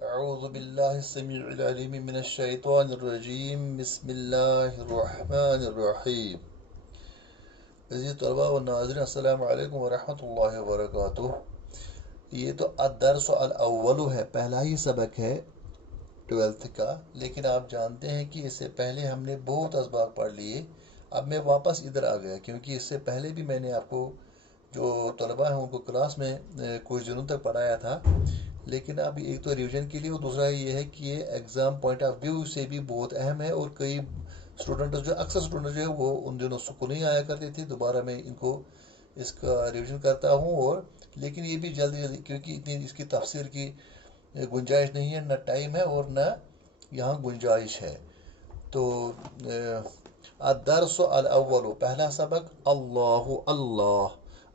أعوذ بالله السميع العليم من الشيطان الرجيم بسم الله الرحمن الرحيم عزیز طلباء و ناظرین السلام علیکم ورحمۃ اللہ وبرکاتہ. یہ تو الدرس الاول ہے، پہلا ہی سبق ہے 12th کا، لیکن آپ جانتے ہیں کہ اس سے پہلے ہم نے بہت اسباق پڑھ لیے. اب میں واپس ادھر آ گیا کیونکہ اس سے پہلے بھی میں نے آپ کو جو طلباء ہیں ان کو کلاس میں کچھ دنوں تک پڑھایا تھا، لیکن اب ایک تو ریویژن کے لیے، اور دوسرا یہ ہے کہ یہ ایگزام پوائنٹ آف ویو سے بھی بہت اہم ہے، اور کئی اسٹوڈنٹس اکثر اسٹوڈنٹ جو ہے وہ ان دنوں اسکول نہیں آیا کرتے تھے. دوبارہ میں ان کو اس کا ریویژن کرتا ہوں، اور لیکن یہ بھی جلدی جلدی کیونکہ اتنی اس کی تفسیر کی گنجائش نہیں ہے، نہ ٹائم ہے اور نہ یہاں گنجائش ہے. تو الدرس الاول، پہلا سبق اللہ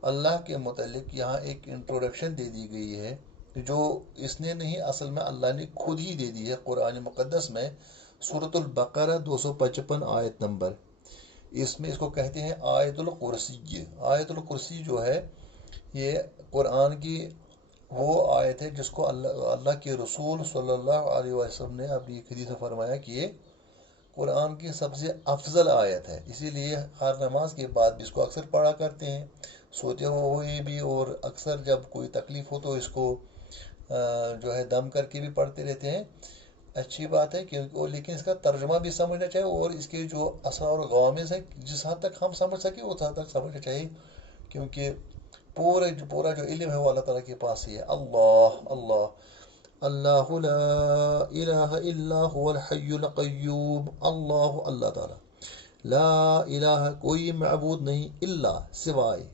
اللہ کے متعلق یہاں ایک انٹروڈکشن دے دی گئی ہے جو اس نے نہیں، اصل میں اللہ نے خود ہی دے دی ہے قرآن مقدس میں. سورۃ البقرہ 255 آیت نمبر، اس میں اس کو کہتے ہیں آیت الکرسی. آیت الکرسی جو ہے یہ قرآن کی وہ آیت ہے جس کو اللہ کے رسول صلی اللہ علیہ وسلم نے اپنی حدیث میں فرمایا کہ یہ قرآن کی سب سے افضل آیت ہے. اسی لیے ہر نماز کے بعد بھی اس کو اکثر پڑھا کرتے ہیں، سوتے ہوئے بھی، اور اکثر جب کوئی تکلیف ہو تو اس کو جو ہے دم کر کے بھی پڑھتے رہتے ہیں. اچھی بات ہے کیونکہ لیکن اس کا ترجمہ بھی سمجھنا چاہیے، اور اس کے جو اثر اور غوامض ہیں جس حد تک ہم سمجھ سکیں اس حد تک سمجھنا چاہیے، کیونکہ پورا جو علم ہے وہ اللہ تعالیٰ کے پاس ہی ہے. اللہ اللہ اللہ لا الہ الا هو الحی القیوم. اللہ اللہ تعالیٰ، لا الہ کوئی معبود نہیں، الا سوائے،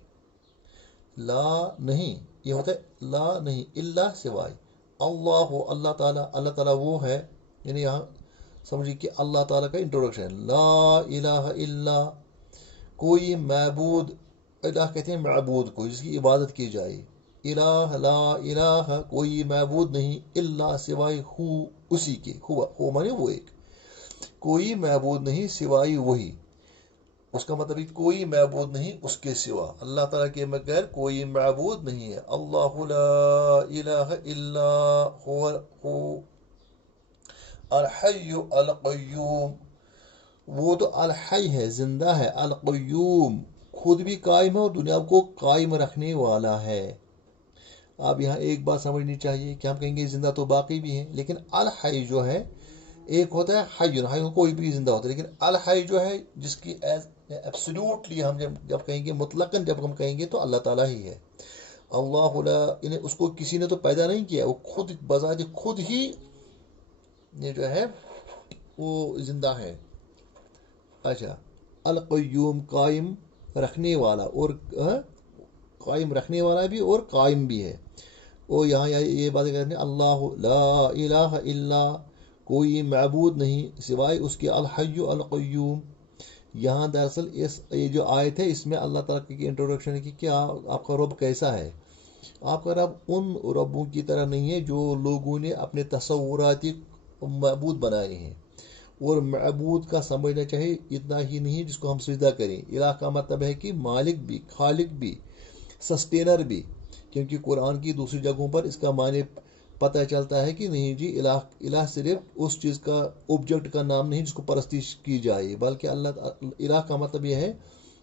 لا نہیں یہ ہوتا ہے لا نہیں، الا سوائے، اللہ اللہ تعالیٰ. اللہ تعالیٰ وہ ہے، یعنی یہاں سمجھیے کہ اللہ تعالیٰ کا انٹروڈکشن. لا الہ الا کوئی معبود، الہ کہتے ہیں معبود کو جس کی عبادت کی جائے. الہ لا الہ کوئی معبود نہیں، الا سوائے ہو اسی کے، ہوا مانے وہ ایک، کوئی معبود نہیں سوائے وہی. اس کا مطلب کوئی معبود نہیں اس کے سوا، اللہ تعالیٰ کے بغیر کوئی معبود نہیں ہے. اللہ لا الہ الا هو الحی القیوم. وہ تو الحی ہے، زندہ ہے، القیوم خود بھی قائم ہے اور دنیا کو قائم رکھنے والا ہے. اب یہاں ایک بات سمجھنی چاہیے کہ ہم کہیں گے زندہ تو باقی بھی ہیں، لیکن الحی جو ہے ایک ہوتا ہے حی کوئی بھی زندہ ہوتا ہے، لیکن الحی جو ہے جس کی ایبسلیوٹلی ہم جب کہیں گے مطلقاً جب ہم کہیں گے تو اللہ تعالیٰ ہی ہے. اللہ لا اس کو کسی نے تو پیدا نہیں کیا، وہ خود بذات خود ہی یہ جو ہے وہ زندہ ہے. اچھا، القیوم قائم رکھنے والا، اور قائم رکھنے والا بھی اور قائم بھی ہے. اور یہاں یہ باتیں کہتے ہیں اللہ لا الہ الا کوئی معبود نہیں سوائے اس کے، الحی القیوم. یہاں دراصل یہ جو آیت ہے اس میں اللہ تعالیٰ کی انٹروڈکشن ہے کہ کیا آپ کا رب کیسا ہے. آپ کا رب ان ربوں کی طرح نہیں ہے جو لوگوں نے اپنے تصوراتی معبود بنائے ہیں. اور معبود کا سمجھنا چاہیے اتنا ہی نہیں جس کو ہم سجدہ کریں. الہ کا مطلب ہے کہ مالک بھی، خالق بھی، سسٹینر بھی، کیونکہ قرآن کی دوسری جگہوں پر اس کا معنی پتہ چلتا ہے کہ نہیں جی الہ صرف اس چیز کا آبجیکٹ کا نام نہیں جس کو پرستش کی جائے، بلکہ الہ کا مطلب یہ ہے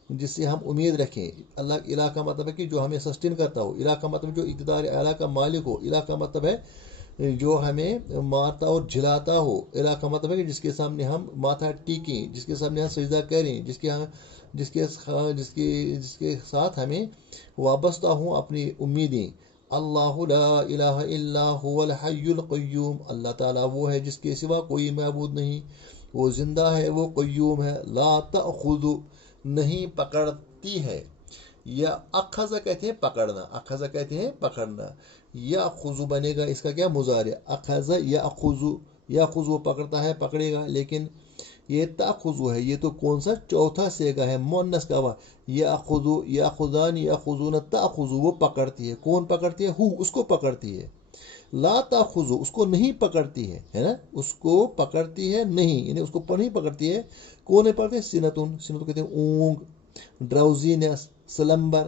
جس سے ہم امید رکھیں. اللہ الہ کا مطلب ہے کہ جو ہمیں سسٹین کرتا ہو. الہ کا مطلب جو اقتدار اعلیٰ کا مالک ہو. الہ کا مطلب ہے جو ہمیں مارتا اور جلاتا ہو. الہ کا مطلب ہے کہ جس کے سامنے ہم ماتھا ٹیکیں، جس کے سامنے ہم سجدہ کریں، جس کے ساتھ ہمیں وابستہ ہوں اپنی امیدیں. اللہ لا الہ الا هو الحی القیوم. اللہ تعالیٰ وہ ہے جس کے سوا کوئی معبود نہیں، وہ زندہ ہے، وہ قیوم ہے. لا تأخذ نہیں پکڑتی ہے، یا اخذ کہتے ہیں پکڑنا، اخذ کہتے ہیں پکڑنا. یا خضو بنے گا اس کا کیا مضارع، اخذ یا خضو، یا خضو پکڑتا ہے پکڑے گا. لیکن یہ تاخذو ہے، یہ تو کون سا چوتھا سیگا ہے مؤنث کا. یا خضو یا خذان یا خذون تاخذو وہ پکڑتی ہے. کون پکڑتی ہے؟ ہو اس کو پکڑتی ہے. لا تاخذو اس کو نہیں پکڑتی ہے نا، اس کو پکڑتی ہے نہیں، یعنی اس کو نہیں پکڑتی ہے. کون ہے پکڑتے ہیں؟ سنتون، سنتون کہتے ہیں اونگ، ڈراؤزینس، سلمبر.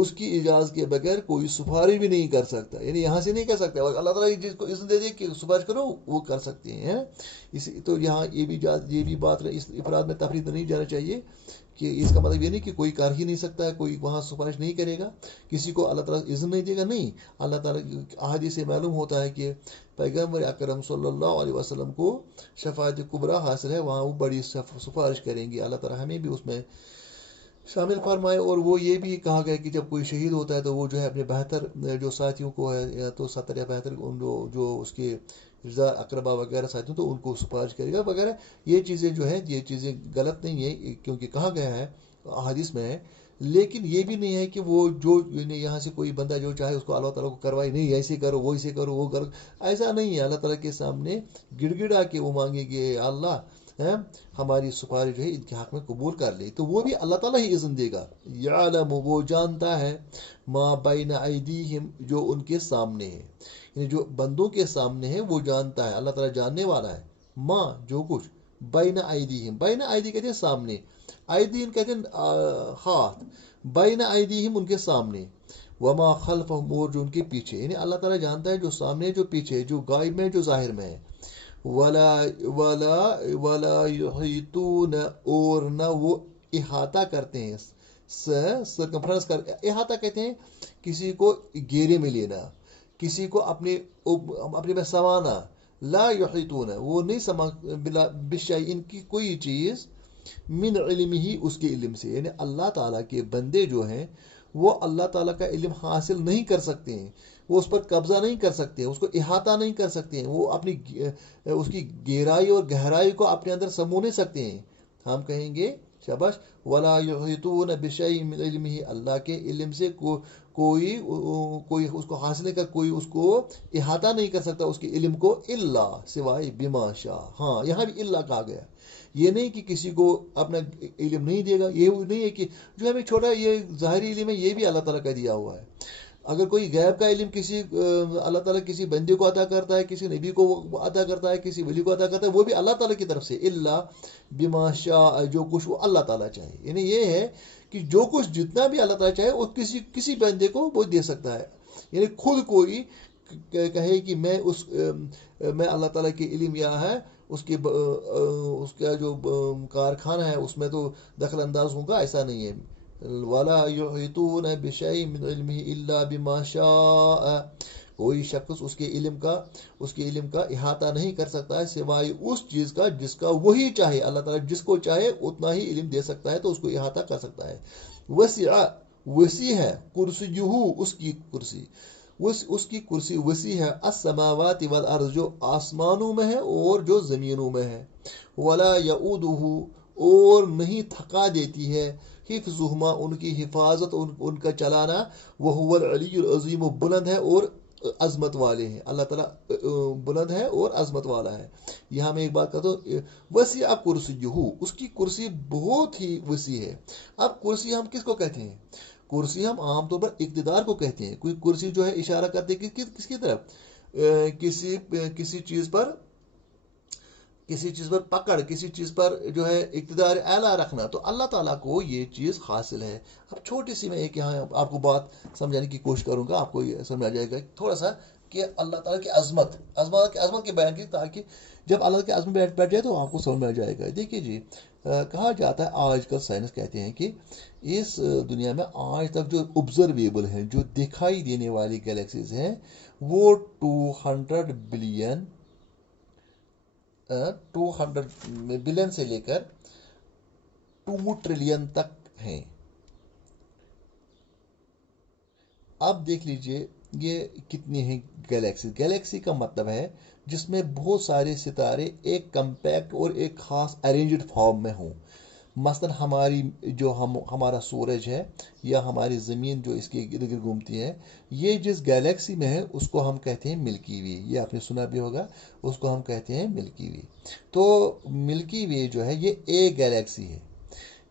اس کی اجازت کے بغیر کوئی سفارش بھی نہیں کر سکتا، یعنی یہاں سے نہیں کر سکتا، اللہ تعالیٰ جس کو اذن دے دے کہ سفارش کرو وہ کر سکتے ہیں۔ اسی تو یہاں یہ بھی بات اس افراد میں تفریق نہیں جانا چاہیے کہ اس کا مطلب یہ نہیں کہ کوئی کر ہی نہیں سکتا ہے، کوئی وہاں سفارش نہیں کرے گا، کسی کو اللہ تعالیٰ اذن نہیں دے گا، نہیں، اللہ تعالیٰ احادیث سے معلوم ہوتا ہے کہ پیغمبر اکرم صلی اللہ علیہ وسلم کو شفاعت کبریٰ حاصل ہے، وہاں وہ بڑی سفارش کریں گے، اللہ تعالیٰ ہمیں بھی اس میں شامل فرمائے۔ اور وہ یہ بھی کہا گیا کہ جب کوئی شہید ہوتا ہے تو وہ جو ہے اپنے بہتر جو ساتھیوں کو ہے، یا تو 70 یا بہتر جو اس کے رضا اقربا وغیرہ ساتھیوں تو ان کو سفارش کرے گا وغیرہ۔ یہ چیزیں جو ہے یہ چیزیں غلط نہیں ہیں، کیونکہ کہا گیا ہے حدیث میں ہے، لیکن یہ بھی نہیں ہے کہ وہ جو یہاں سے کوئی بندہ جو چاہے اس کو اللہ تعالیٰ کو کروائی، نہیں ایسے کرو وہ ایسے کرو وہ کرو، ایسا نہیں ہے۔ اللہ تعالیٰ کے سامنے گڑ گڑا کے وہ مانگے گے، اللہ ہماری سفارش جو ہے ان کے حق میں قبول کر لے، تو وہ بھی اللہ تعالیٰ ہی اذن دے گا۔ یعلم وہ جانتا ہے، ما بین ایدیہم جو ان کے سامنے ہے، یعنی جو بندوں کے سامنے ہے وہ جانتا ہے، اللہ تعالیٰ جاننے والا ہے، ما جو کچھ بین ایدیہم، بین ایدی کہتے ہیں سامنے، ایدین کہتے ہیں ہاتھ، بین ایدیہم ان کے سامنے، وما خلفہم اور جو ان کے پیچھے، یعنی اللہ تعالیٰ جانتا ہے جو سامنے جو پیچھے، جو غائب میں جو ظاہر میں ہے۔ ولا یحیطون اور نہ وہ احاطہ کرتے ہیں، سرکمفرنس کر، احاطہ کہتے ہیں کسی کو گھیرے میں لینا، کسی کو اپنے میں سمانا، لا یحیطون وہ نہیں سما بشیء ان کی کوئی چیز، من علم ہی اس کے علم سے، یعنی اللہ تعالیٰ کے بندے جو ہیں وہ اللہ تعالیٰ کا علم حاصل نہیں کر سکتے ہیں، وہ اس پر قبضہ نہیں کر سکتے ہیں، اس کو احاطہ نہیں کر سکتے ہیں، وہ اپنی اس کی گہرائی اور گہرائی کو اپنے اندر سمو نہیں سکتے ہیں۔ ہم کہیں گے شاباش، ولا یحیطون بشیء من علمہ اللہ کے علم سے کوئی اس کو حاصل نہیں کر، کوئی اس کو احاطہ نہیں کر سکتا اس کے علم کو، الا سوائے بما شاء، ہاں یہاں بھی اللہ کہا گیا، یہ نہیں کہ کسی کو اپنا علم نہیں دے گا، یہ نہیں ہے کہ جو ہمیں چھوٹا یہ ظاہری علم ہے یہ بھی اللہ تعالیٰ کا دیا ہوا ہے۔ اگر کوئی غیب کا علم کسی اللہ تعالیٰ کسی بندے کو عطا کرتا ہے، کسی نبی کو عطا کرتا ہے، کسی ولی کو عطا کرتا ہے، وہ بھی اللہ تعالیٰ کی طرف سے، الا بما شاء جو کچھ وہ اللہ تعالیٰ چاہے، یعنی یہ ہے کہ جو کچھ جتنا بھی اللہ تعالیٰ چاہے وہ کسی بندے کو وہ دے سکتا ہے، یعنی خود کوئی کہے کہ میں اللہ تعالیٰ کے علم یا ہے اس کا جو کارخانہ ہے اس میں تو دخل انداز ہوں گا، ایسا نہیں ہے۔ وَلَا يُحِيطُونَ بِشَيْءٍ مِّنْ عِلْمِهِ إِلَّا بِمَا شَاءَ کوئی شخص اس کے علم کا احاطہ نہیں کر سکتا ہے سوائے اس چیز کا جس کا وہی چاہے، اللہ تعالیٰ جس کو چاہے اتنا ہی علم دے سکتا ہے، تو اس کو احاطہ کر سکتا ہے۔ وسیع ہے کرسیہ اس کی کرسی وسیع ہے، السماوات والارض جو آسمانوں میں ہے اور جو زمینوں میں ہے، ولا یعودہ اور نہیں تھکا دیتی ہے، حفظہما ان کی حفاظت ان کا چلانا، وہو العلی العظیم بلند ہے اور عظمت والے ہیں، اللہ تعالیٰ بلند ہے اور عظمت والا ہے۔ یہاں میں ایک بات کہتا ہوں، وسیع کرسیہ اس کی کرسی بہت ہی وسیع ہے۔ اب کرسی ہم کس کو کہتے ہیں؟ کرسی ہم عام طور پر اقتدار کو کہتے ہیں، کوئی کرسی جو ہے اشارہ کرتے کس کی طرف، کسی چیز پر پکڑ، کسی چیز پر جو ہے اقتدار اعلیٰ رکھنا، تو اللہ تعالیٰ کو یہ چیز حاصل ہے۔ اب چھوٹی سی میں ایک یہاں آپ کو بات سمجھانے کی کوشش کروں گا، آپ کو یہ سمجھ آ جائے گا تھوڑا سا کہ اللہ تعالیٰ کی عظمت کے بیان کی، تاکہ جب اللہ کی عظمت بیٹھ جائے تو آپ کو سمجھ میں آ جائے گا۔ دیکھیے جی، کہا جاتا ہے آج کل سائنس کہتے ہیں کہ اس دنیا میں آج تک جو آبزرویبل ہیں، جو دکھائی دینے والی گیلیکسیز ہیں، وہ 200 بلین سے لے کر 2 ٹریلین تک ہیں۔ اب دیکھ لیجئے یہ کتنی ہیں گیلیکسی کا مطلب ہے جس میں بہت سارے ستارے ایک کمپیکٹ اور ایک خاص ارینجڈ فارم میں ہوں۔ مثلا ہمارا سورج ہے یا ہماری زمین جو اس کے ارد گرد گھومتی ہے، یہ جس گیلیکسی میں ہے اس کو ہم کہتے ہیں ملکی وے، یہ آپ نے سنا بھی ہوگا، اس کو ہم کہتے ہیں ملکی وے۔ تو ملکی وے جو ہے یہ ایک گیلیکسی ہے۔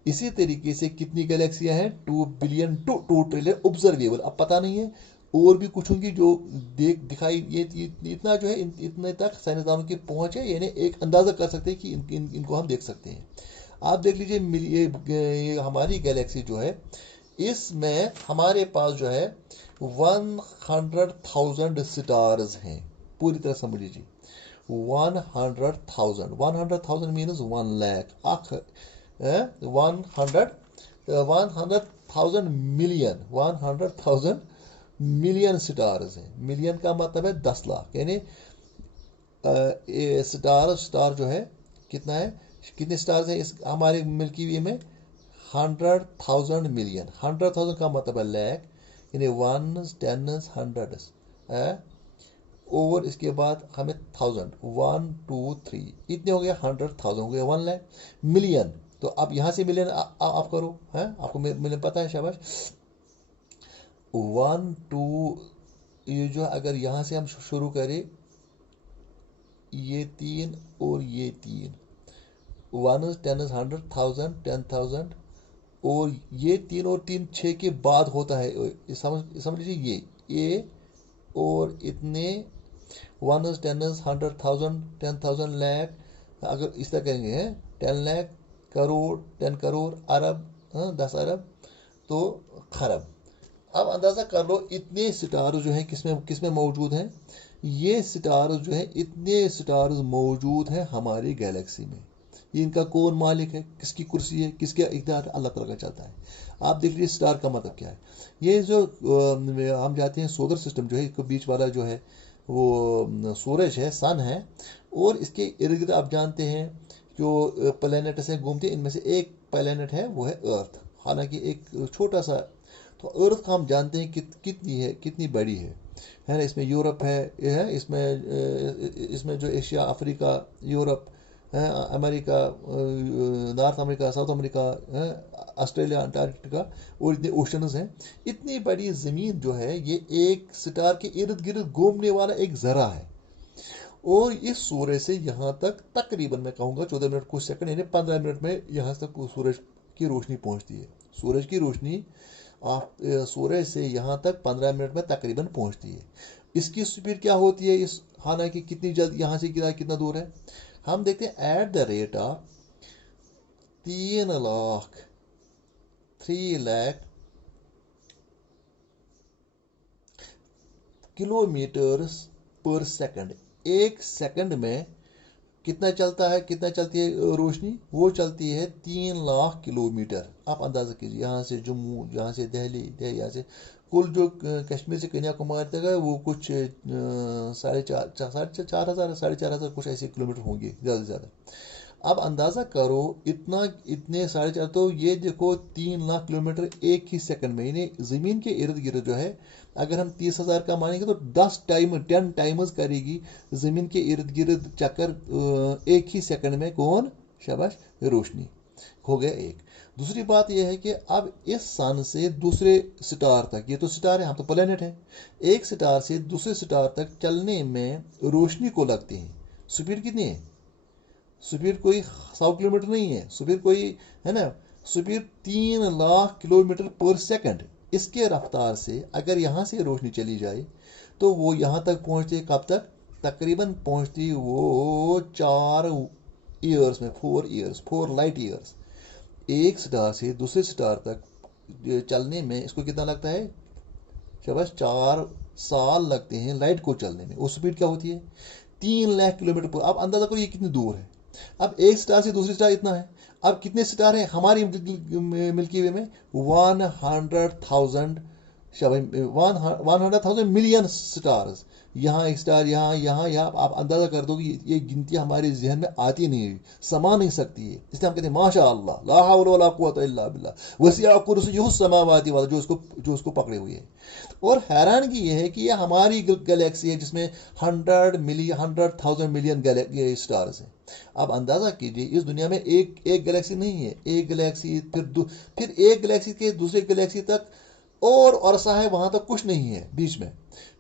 اسی طریقے سے کتنی گیلیکسیاں ہیں؟ 2 بلین 2 ٹریلین آبزرویبل، اب پتہ نہیں ہے اور بھی کچھ ہوں گی جو دکھائی، یہ اتنا جو ہے اتنے تک سائنسدانوں کی پہنچ ہے، یعنی ایک اندازہ کر سکتے ہیں کہ ان کو ہم دیکھ سکتے ہیں۔ آپ دیکھ لیجئے یہ ہماری گیلیکسی جو ہے اس میں ہمارے پاس جو ہے 100,000 سٹارز ہیں. پوری طرح سمجھ لیجیے 100,000 مینز 1 lakh 100,000 ملین سٹارز ہیں. ملین کا مطلب ہے 10 لاکھ. یعنی سٹار جو ہے کتنا ہے, کتنے سٹارز ہیں اس ہمارے ملکی وے میں 100,000 ملین. 100,000 کا مطلب ہے لیک, یعنی 1s 10s 100s اور اس کے بعد ہمیں 1000 1 2 3 اتنے ہو گیا 100,000 ہو گیا 1 lakh. ملین تو اب یہاں سے ملین آپ کرو, آپ کو ملین پتہ ہے, شاباش. 1 2 یہ جو اگر یہاں سے ہم شروع کریں یہ 3 اور یہ 3 1s 10s 100,000 10,000 اور یہ 3 اور 3 6 کے بعد ہوتا ہے. سمجھ لیجیے یہ اور اتنے 1s 10s 100,000 10,000 lakh اگر اس طرح کریں گے 10 lakh کروڑ 10 کروڑ ارب 10 ارب تو خرب. اب اندازہ کر لو اتنے سٹارز جو ہیں کس میں موجود ہیں. یہ سٹارز جو ہے اتنے سٹارز موجود ہیں ہماری گیلیکسی میں. یہ ان کا کون مالک ہے, کس کی کرسی ہے, کس کے اقتدار ہے, اللہ تعالیٰ کا چلتا ہے. آپ دیکھ لیجیے سٹار کا مطلب کیا ہے. یہ جو ہم جاتے ہیں سولر سسٹم جو ہے اس کو بیچ والا جو ہے وہ سورج ہے, سن ہے, اور اس کے ارد گرد آپ جانتے ہیں جو پلینٹس ہیں گھومتے ہیں, ان میں سے ایک پلینٹ ہے وہ ہے ارتھ. حالانکہ ایک چھوٹا سا, تو ارتھ کا ہم جانتے ہیں کتنی بڑی ہے نا. اس میں یورپ ہے, اس میں جو ایشیا افریقہ یورپ امریکہ نارتھ امریکہ ساؤتھ امریکہ آسٹریلیا انٹارکٹیکا اور اتنے اوشنز ہیں. اتنی بڑی زمین جو ہے یہ ایک سٹار کے ارد گرد گھومنے والا ایک ذرہ ہے. اور اس سورج سے یہاں تک تقریباً میں کہوں گا 14 منٹ کچھ سیکنڈ یعنی 15 منٹ میں یہاں تک سورج کی روشنی پہنچتی ہے. سورج کی روشنی سورج سے یہاں تک 15 منٹ میں تقریباً پہنچتی ہے. اس کی سپیڈ کیا ہوتی ہے, حالانکہ کتنی جلد یہاں سے کتنا دور ہے. ہم دیکھتے ہیں at the rate of 3 lakh kilometres per second. ایک سیکنڈ میں کتنا چلتی ہے روشنی, وہ چلتی ہے 3 لاکھ کلو میٹر. آپ اندازہ کیجیے یہاں سے جموں, یہاں سے دہلی, یہاں سے کل جو کشمیر سے کنیا کماری تک ہے وہ کچھ 4,500 کچھ ایسے کلو میٹر ہوں گے زیادہ سے زیادہ. اب اندازہ کرو اتنے 4.5, تو یہ دیکھو 3 لاکھ کلو میٹر ایک ہی سیکنڈ میں. یعنی زمین کے ارد گرد جو ہے اگر ہم 30,000 کا مانیں گے تو 10 ٹائمز کرے گی زمین کے ارد گرد چکر ایک ہی سیکنڈ میں. کون, شاباش, روشنی ہو گیا ایک. دوسری بات یہ ہے کہ اب اس سن سے دوسرے سٹار تک, یہ تو سٹار ہے, ہم تو پلینٹ ہیں, ایک سٹار سے دوسرے سٹار تک چلنے میں روشنی کو لگتے ہیں سپیڈ کتنی ہے. سپیڈ کوئی 100 کلو میٹر نہیں ہے, سپیڈ کوئی ہے نا, سپیڈ 3 لاکھ کلو میٹر پر سیکنڈ. اس کے رفتار سے اگر یہاں سے روشنی چلی جائے تو وہ یہاں تک پہنچتے کب تک, تقریباً پہنچتی وہ 4 ایئرس میں, 4 لائٹ ایئرس. ایک سٹار سے دوسرے سٹار تک چلنے میں اس کو کتنا لگتا ہے, شاباش, 4 سال لگتے ہیں لائٹ کو چلنے میں. وہ سپیڈ کیا ہوتی ہے 3 لاکھ کلو میٹر پر. اب اندازہ کرو یہ کتنی دور ہے. اب ایک سٹار سے دوسری سٹار اتنا ہے. اب کتنے سٹار ہیں ہماری ملکی وے میں 100,000 ملین سٹارز. یہاں ایک سٹار, یہاں آپ اندازہ کر دو کہ یہ گنتی ہمارے ذہن میں آتی نہیں, سما نہیں سکتی ہے. اس لیے ہم کہتے ہیں ماشاء اللہ لا حول ولا قوت الا باللہ وسع کرسیہ السماوات والارض, جو اس کو پکڑے ہوئے ہے. اور حیرانگی یہ ہے کہ یہ ہماری گلیکسی ہے جس میں 100,000 ملین سٹارز ہیں. اب اندازہ کیجئے اس دنیا میں ایک گلیکسی نہیں ہے, ایک گلیکسی پھر ایک گلیکسی کے دوسرے گلیکسی تک اور عرصہ ہے, وہاں تک کچھ نہیں ہے بیچ میں,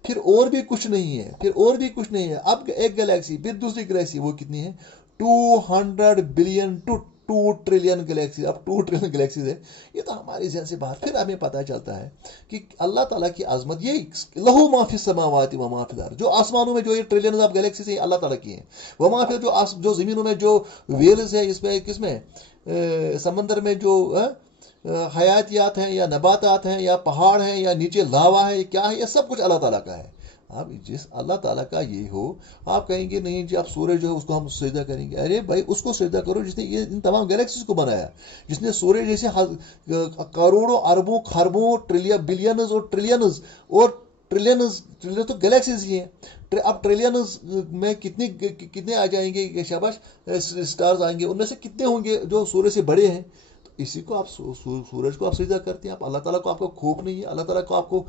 پھر اور بھی کچھ نہیں ہے, پھر اور بھی کچھ نہیں ہے. اب ایک گلیکسی پھر دوسری گلیکسی, وہ کتنی ہے 200 بلین ٹو 2 ٹریلین گلیکسیز. اب 2 ٹریلین گلیکسیز ہے, یہ تو ہمارے ذہن سے باہر. پھر ہمیں پتہ چلتا ہے کہ اللہ تعالیٰ کی عظمت, یہ لہو ما فی السماوات و ما فی الارض, جو آسمانوں میں جو یہ ٹریلینز آف گلیکسیز ہیں اللہ تعالیٰ کی ہیں, وہ ما فی جو زمینوں میں جو ویلز ہے, کس میں سمندر میں جو حیاتیات ہیں یا نباتات ہیں یا پہاڑ ہیں یا نیچے لاوا ہے، کیا ہے، یہ سب کچھ اللہ تعالیٰ کا ہے۔ اب جس اللہ تعالیٰ کا یہ ہو، آپ کہیں گے نہیں جی آپ سورج جو ہے اس کو ہم سجدہ کریں گے، ارے بھائی اس کو سجدہ کرو جس نے یہ ان تمام گلیکسیز کو بنایا، جس نے سورج جیسے کروڑوں اربوں خربوں بلینز اور ٹریلینز اور ٹریلینز تو گلیکسیز ہی ہیں، اب ٹریلینز میں کتنے آ جائیں گے، شاباش اسٹارز آئیں گے، ان میں سے کتنے ہوں گے جو سورج سے بڑے ہیں؟ تو اسی کو آپ سورج کو آپ سجدہ کرتے ہیں، آپ اللہ تعالیٰ کو آپ کو خوف نہیں ہے، اللہ تعالیٰ کو آپ کو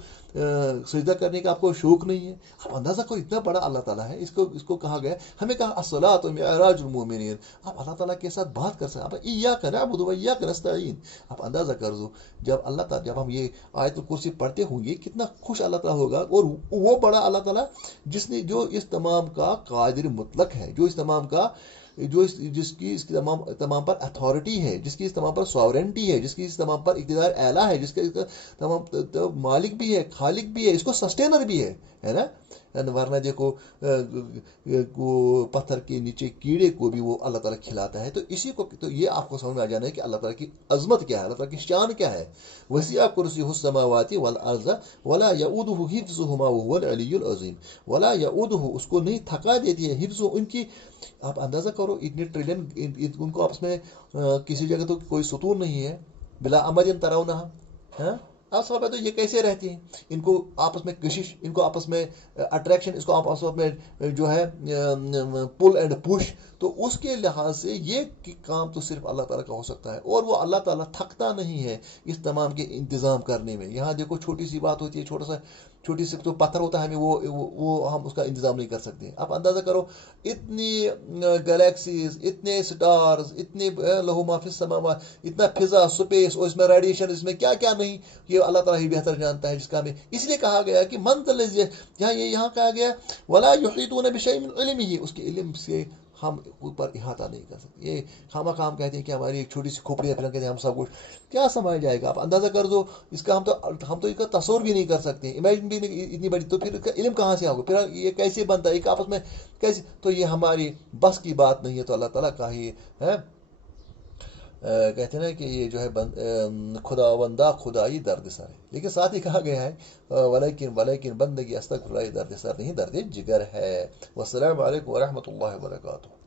سجدہ کرنے کا آپ کو شوق نہیں ہے؟ آپ اندازہ کو اتنا بڑا اللہ تعالیٰ ہے، اس کو کہا گیا، ہمیں کہا الصلاۃ معراج المومنین، آپ اللہ تعالیٰ کے ساتھ بات کر سکتے ہیں، آپ ایاک نعبد و ایاک نستعین، آپ اندازہ کر دو جب اللہ تعالیٰ، جب ہم یہ آیت الکرسی پڑھتے ہوں گے کتنا خوش اللہ تعالیٰ ہوگا، اور وہ بڑا اللہ تعالیٰ جو اس تمام کا قادر مطلق ہے، جو اس تمام کا جس کی اس تمام پر اتھارٹی ہے، جس کی اس تمام پر ساورنٹی ہے، جس کی اس تمام پر اقتدار اعلیٰ ہے، جس کا تمام مالک بھی ہے، خالق بھی ہے، اس کو سسٹینر بھی ہے نا؟ ورنہ دیکھو وہ پتھر کے نیچے کیڑے کو بھی وہ اللہ تعالیٰ کھلاتا ہے، تو اسی کو، تو یہ آپ کو سمجھ میں آ جانا ہے کہ اللہ تعالیٰ کی عظمت کیا ہے، اللہ تعالیٰ کی شان کیا ہے۔ وسیع کرسیہ السماوات والارض ولا یؤودہ حفظہما وهو العلی العظیم، ولا یؤودہ، اس کو نہیں تھکا دیتی ہے، حفظ ان کی، آپ اندازہ کرو اتنے ٹریلین ان کو آپس میں کسی جگہ تو کوئی ستون نہیں ہے، بلا امد ترونہا، ہاں آپ سوال تو یہ کیسے رہتی ہیں، ان کو آپس میں کشش، ان کو آپس میں اٹریکشن، اس کو آپس میں جو ہے پل اینڈ پش، تو اس کے لحاظ سے یہ کام تو صرف اللہ تعالیٰ کا ہو سکتا ہے، اور وہ اللہ تعالیٰ تھکتا نہیں ہے اس تمام کے انتظام کرنے میں۔ یہاں دیکھو چھوٹی سی بات ہوتی ہے، چھوٹی سی تو پتھر ہوتا ہے، ہمیں وہ ہم اس کا انتظام نہیں کر سکتے۔ آپ اندازہ کرو اتنی گلیکسیز، اتنے سٹارز، اتنے لہو ما فی السماوات، اتنا فضا، سپیس، اور اس میں ریڈیشن، اس میں کیا کیا نہیں، یہ اللہ تعالیٰ ہی بہتر جانتا ہے، جس کا ہمیں اس لیے کہا گیا کہ من ذا الذی، یہاں کہا گیا ولا یحیطون بشیء من علمہ، اس کے علم سے ہم اوپر احاطہ نہیں کر سکتے۔ یہ خواہ ہم کہتے ہیں کہ ہماری ایک چھوٹی سی کھوپڑی ہے، پھر کہتے ہیں ہم سب کچھ، کیا سمجھ جائے گا؟ آپ اندازہ کر دو اس کا، ہم تو اس کا تصور بھی نہیں کر سکتے، امیجن بھی نہیں اتنی بڑی، تو پھر اس کا علم کہاں سے ہوگا؟ پھر یہ کیسے بنتا ہے ایک آپس میں کیسے؟ تو یہ ہماری بس کی بات نہیں ہے، تو اللہ تعالیٰ کا ہی ہے۔ کہتے ہیں نا کہ یہ جو ہے خدا بندہ خدائی درد سر ہے، لیکن ساتھ ہی کہا گیا ہے ولیکن بندگی استغفر اللہ درد سر نہیں، درد جگر ہے۔ والسلام علیکم ورحمۃ اللہ وبرکاتہ۔